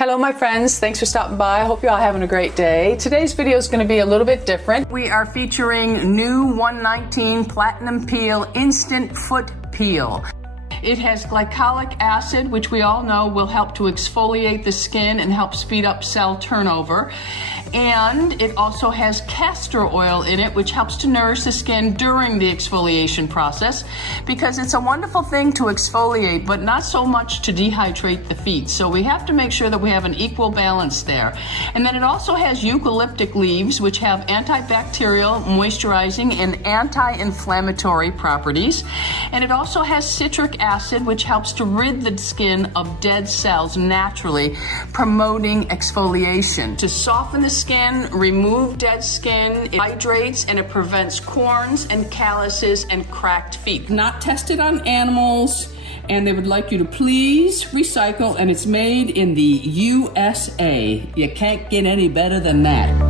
Hello my friends, thanks for stopping by. I hope you're all having a great day. Today's video is going to be a little bit different. We are featuring nū119 Platinum Peel Instant Foot Peel. It has glycolic acid, which we all know will help to exfoliate the skin and help speed up cell turnover. And it also has castor oil in it, which helps to nourish the skin during the exfoliation process, because it's a wonderful thing to exfoliate, but not so much to dehydrate the feet. So we have to make sure that we have an equal balance there. And then it also has eucalyptic leaves, which have antibacterial, moisturizing, and anti-inflammatory properties. And it also has citric acid, which helps to rid the skin of dead cells naturally, promoting exfoliation. To soften the skin, remove dead skin, it hydrates, and it prevents corns and calluses and cracked feet. Not tested on animals, and they would like you to please recycle, and it's made in the USA. You can't get any better than that.